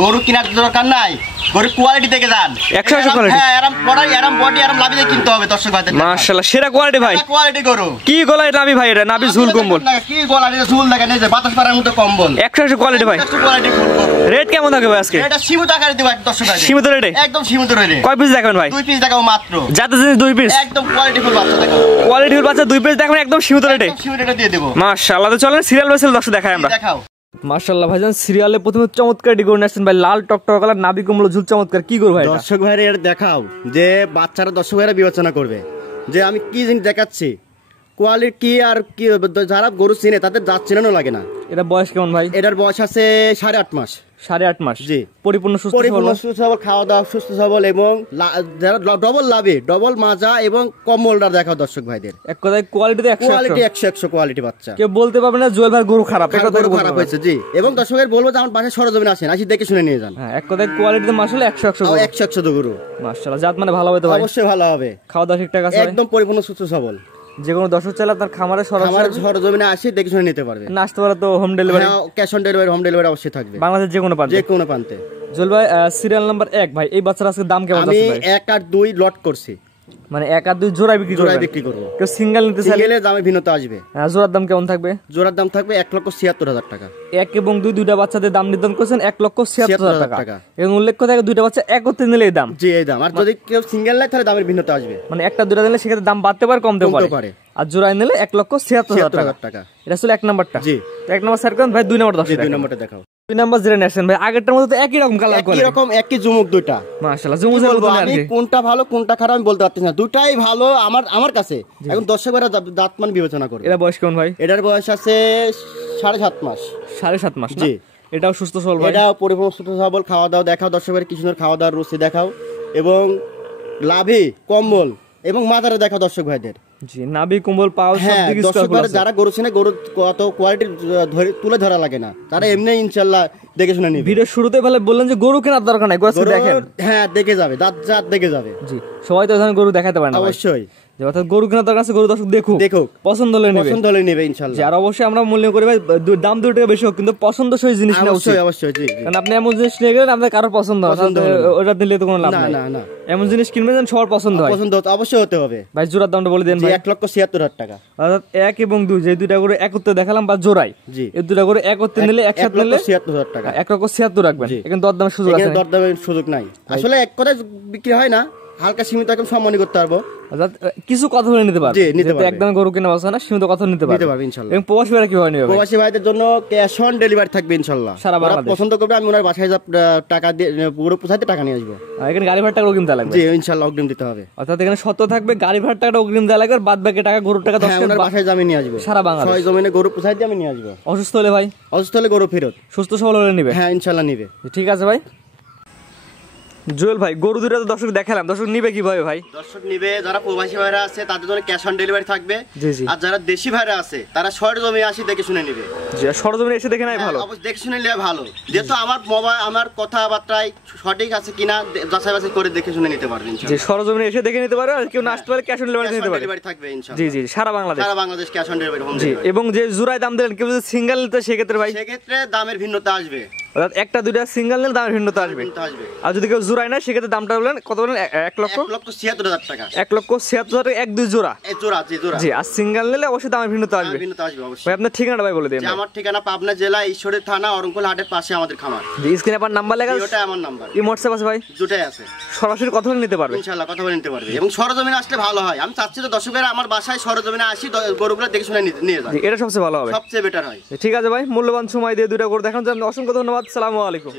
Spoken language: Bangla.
গরু কেনার দরকার নাই, গরু কোয়ালিটি দেখে যান। 100 কোয়ালিটি। হ্যাঁ, এরম বডি এরম লাভি দিয়ে কিনতে হবে দর্শক ভাইদের। মাশাআল্লাহ সেরা কোয়ালিটি ভাই। কোয়ালিটি গরু। কি গলায় নাভি ভাই, এটা নাভি ঝুল কম্বল। কি গলা দিয়ে ঝুল দেখেন, এই যে বাতাস পারার মতো কম্বল। 100 কোয়ালিটি ভাই। 100 কোয়ালিটি গরু। রেট কেমন থাকবে ভাই আজকে? এটা সীমিত আকারে দিব দর্শক ভাই। সীমিত রেটে? একদম সীমিত রেটে। কয় পিস দেখাবেন ভাই? 2 পিস দেখাবো মাত্র। যাতে জিনিস 2 পিস। একদম কোয়ালিটি ফুল বাচ্চা দেখাবো। কোয়ালিটি ফুল বাচ্চা 2 পিস দেখাবেন একদম সীমিত রেটে। একদম সীমিত রেটে দিয়ে দেব। মাশাআল্লাহ। তো চলেন সিরিয়াল বাই সিরিয়াল দর্শক দেখাই আমরা। দেখাও। মাশাআল্লাহ ভাইজান, সিরিয়ালে প্রথমে চমৎকার ডি গরু আসছেন ভাই, লাল টকটক কালার নাভি কম্বল ঝুল চমৎকার। কি গরু ভাই এটা? দর্শক ভাইরা এর দেখাও, যে বাচ্চারা দর্শক ভাইরা বিবেচনা করবে যে আমি কি জিনিস দেখাচ্ছি, কোয়ালিটি কি আর কি। যারা গরু চিনে তাদের দাঁত চেনানো লাগে না। এটা বয়স কেমন ভাই? এটার বয়স আছে 8.5 মাস। 8.5 মাস। জি। পরিপূর্ণ সুস্থ সবল, খাওয়া দাওয়া সুস্থ সবল এবং যারা ডবল লাভে, ডবল মাজা এবং কম্বলটা দেখাও দর্শক ভাইদের। এক কথায় কোয়ালিটিতে 100 কোয়ালিটি বাচ্চা। কেউ বলতে পারবে না জুয়েল ভাই গরু খারাপ, এটা গরু খারাপ হয়েছে। জি। এবং দর্শকের বলবো যে আমার বাসায় সরজমিনে আসেন, আসি দেখে শুনে নিয়ে যান। হ্যাঁ, এক কথায় কোয়ালিটিতে মাশাআল্লাহ 100 গরু। মাশাআল্লাহ, জাত মানে ভালো হবে তো ভাই? অবশ্যই ভালো হবে। খাওয়া দাওয়া ঠিকঠাক আছে? একদম পরিপূর্ণ সুস্থ সবল। যে কোনো দর্শক চাইলে তার খামারে সরজমিনে আসি দেখে শুনে নিতে পারবে। না আসতে পারে তো home delivery? Cash on delivery, home delivery অবশ্যই থাকবে বাংলাদেশের যে কোনো প্রান্তে। যে কোনো প্রান্তে। জুয়েল ভাই, সিরিয়াল নাম্বার 1 ভাই, এই বাচ্চার আজকে দাম কেমন আছে আমি ভাই? 1 আর 2 লট করছি, মানে 1 আর 2 জোড়ায় বিক্রি করব। কেউ সিঙ্গেল নিতে চাইলে সিঙ্গেলের দামে ভিন্নতা আসবে। জোড়ার দাম কেমন থাকবে? জোড়ার দাম থাকবে 1,76,000 টাকা। 1 এবং 2 দুইটা বাচ্চাদের দাম নির্ধারণ করেছেন 1,76,000 টাকা। এবং উল্লেখ্য থাকে দুইটা বাচ্চা একত্রে নিলে এই দাম। জি, এই দাম। আর যদি কেউ সিঙ্গেল নেয় তাহলে দামের ভিন্নতা আসবে। মানে একটা দুইটা নিলে সেক্ষেত্রে দাম বাড়তে পারে, কমতেও পারে। আর জোড়ায় নিলে 1,76,000 টাকা। এটা ছিল 1 নাম্বারটা। জি। তো 1 নাম্বার স্যার কোন ভাই? 2 নাম্বার দর্শক। 2 নাম্বারটা দেখাও। 2 নাম্বার জেনে আসেন ভাই, আগেরটার মতো তো একই রকম কালার করে। একই রকম, একই জুমুক দুইটা। মাশাআল্লাহ, জুমুকের মতো আর আমি কি। কোনটা ভালো কোনটা খারাপ আমি বলতে পারতেছি না, দুটাই ভালো আমার কাছে। এখন দর্শকরা দাঁতমান বিবেচনা করবে। এরা বয়স কেমন ভাই? এটার বয়স আছে 7.5 মাস। 7.5 মাস। জি। এটাও সুস্থ সবল ভাই? এটাও পরিপূর্ণ সুস্থ সবল। খাওয়া দাওয়া দেখাও দর্শকের, কি সুন্দর খাওয়া দাওয়ার রুচি দেখাও এবং লাভি কম্বল এবং মাথারে দেখাও দর্শক ভাইদের। জি, নাভি কম্বল পাও সব দিকে দর্শকরা যারা গরু চিনে, গরু কত কোয়ালিটি তুলে ধরা লাগে না, তারা এমনি ইনশাআল্লাহ দেখে শুনে নিবে। ভিডিও শুরুতে ভালো বললেন যে গরু কেনার দরকার নাই, গরু দেখেন। হ্যাঁ, দেখে যাবে, দাঁত দেখে যাবে। জি, সবাই তো এখানে গরু দেখাতে পারে না। অবশ্যই। যে অর্থাৎ গরু কেনার দরকার আছে, গরু দর্শক দেখুক, পছন্দ হলে নেবে ইনশাআল্লাহ। আর অবশ্যই আমরা মূল্য করি ভাই, দাম 2 টাকা বেশি হোক কিন্তু পছন্দসই জিনিস নেওয়া উচিত। অবশ্যই। জি। কারণ আপনি এমন জিনিস নিয়ে গেলেন আপনার কারো পছন্দ হয় না, ওটা দিলে তো কোনো লাভ নাই। না, এমন জিনিস কিনবেন যেন সবার পছন্দ হয়। পছন্দ অবশ্যই হতে হবে ভাই জোড়ার দামটা বলে দেন ভাই। 1,76,000 টাকা। অর্থাৎ 1 এবং 2 যে দুইটা করে একত্রে দেখালাম বা জোড়াই, জি, এই দুইটা করে একত্রে নিলে একসাথে নিলে 1,76,000 টাকা। 1,76,000 রাখবেন। এখানে দরদামের সুযোগ আছে? দরদামের সুযোগ নাই আসলে, এক কথায় বিক্রি হয় না, হালকা সীমিত একদম সম্মানই করতে পারবো। কিছু কথা বলে নিতে পারবে, একদম গরু কেনা বসে না, সীমিত কথা নিতে পারবে ইনশাআল্লাহ। এবং প্রবাসী ভাইরা কিভাবে নেবে? প্রবাসী ভাইদের জন্য ক্যাশ অন ডেলিভারি থাকবে ইনশাআল্লাহ। সারা বাংলাদেশ পছন্দ করবে, আমি ওনার বাসায় টাকা দিয়ে পুরো পৌঁছাতে টাকা নিয়ে আসবো। এখানে গাড়ি ভাড়া টাকা অগ্রিম দেওয়া লাগবে? জি, ইনশাআল্লাহ অগ্রিম দিতে হবে। অর্থাৎ এখানে শর্ত থাকবে গাড়ি ভাড়া টাকাটা অগ্রিম দেওয়া লাগবে, বাদ বাকি টাকা গরুর টাকা 10 ওনার বাসায় আমি নিয়ে আসবো। সারা বাংলাদেশ 6 জমিনে গরু পৌঁছাইতে আমি নিয়ে আসবো। অসুস্থ হলে ভাই? অসুস্থ হলে গরু ফেরত। সুস্থ সবল হলে নিবে? হ্যাঁ, ইনশাআল্লাহ নিবে। ঠিক আছে ভাই। জুয়েল ভাই, গরু দুটো তো দর্শক দেখালাম, দর্শক নিবে কিভাবে ভাই? দর্শক নিবে যারা প্রবাসী ভাইরা আছে তাদের জন্য ক্যাশ অন ডেলিভারি থাকবে। জি জি। আর যারা দেশি ভাইরা আছে তারা সরজমিনে আসি দেখে শুনে নিবে। জি, সরজমিনে এসে দেখে নাই ভালো? অবশ্যই দেখে শুনে নিলে ভালো, যেহেতু আমার মোবাইল আমার কথাবার্তায় সঠিক আছে কিনা যাচাই বাছাই করে দেখে শুনে নিতে পারবেন। জি, সরজমিনে এসে দেখে নিতে পারবে, আর কেউ না আসতে পারে ক্যাশ অন ডেলিভারি নিতে পারে। ডেলিভারি থাকবে ইনশাআল্লাহ। জি জি, সারা Bangladesh cash on delivery home জি। ডেলিভারি। এবং যে জোড়ায় দাম দিলেন, কেউ যদি সিঙ্গেল নিতে সেক্ষেত্রে ভাই? সেক্ষেত্রে দামের ভিন্নতা আসবে। অর্থাৎ একটা দুইটা সিঙ্গেল নিলে দামের ভিন্নতা আসবে। আর যদি কেউ জোড়ায় না সেক্ষেত্রে দামটা বলেন কত? বলেন 1,76,000 টাকা। 1,76,000 টাকা 1 2 জোড়া? জোড়া। জি। আর সিঙ্গেল নিলে অবশ্যই দামের ভিন্নতা আসবে। অবশ্যই। ভাই আপনার ঠিকানাটা ভাই বলে দিন। আমার ঠিকানা পাবনা জেলা ঈশ্বরদী থানা অরঙ্কুল হাটের পাশে আমাদের খামার। জি, স্ক্রিনে আপনার নাম্বার লেখা আছে? ওটা আমার নাম্বার। এই WhatsApp আছে ভাই? দুটাই আছে। সরাসরি কথা বলে নিতে পারবে ইনশাআল্লাহ, কথা বলে নিতে পারবে। এবং সরজমিনে আসলে ভালো হয়। আমি চাচ্ছি তো দর্শকেরা আমার বাসায় সরজমিনে আসি, গরুগুলো দেখে শুনে নিয়ে যায়। এটা সবচেয়ে ভালো হবে, সবচেয়ে বেটার হয়। ঠিক আছে ভাই, মূল্যবান সময় দিয়ে দুইটা গরু দেখানোর জন্য অসংখ্য ধন্যবাদ। আসসালামু আলাইকুম।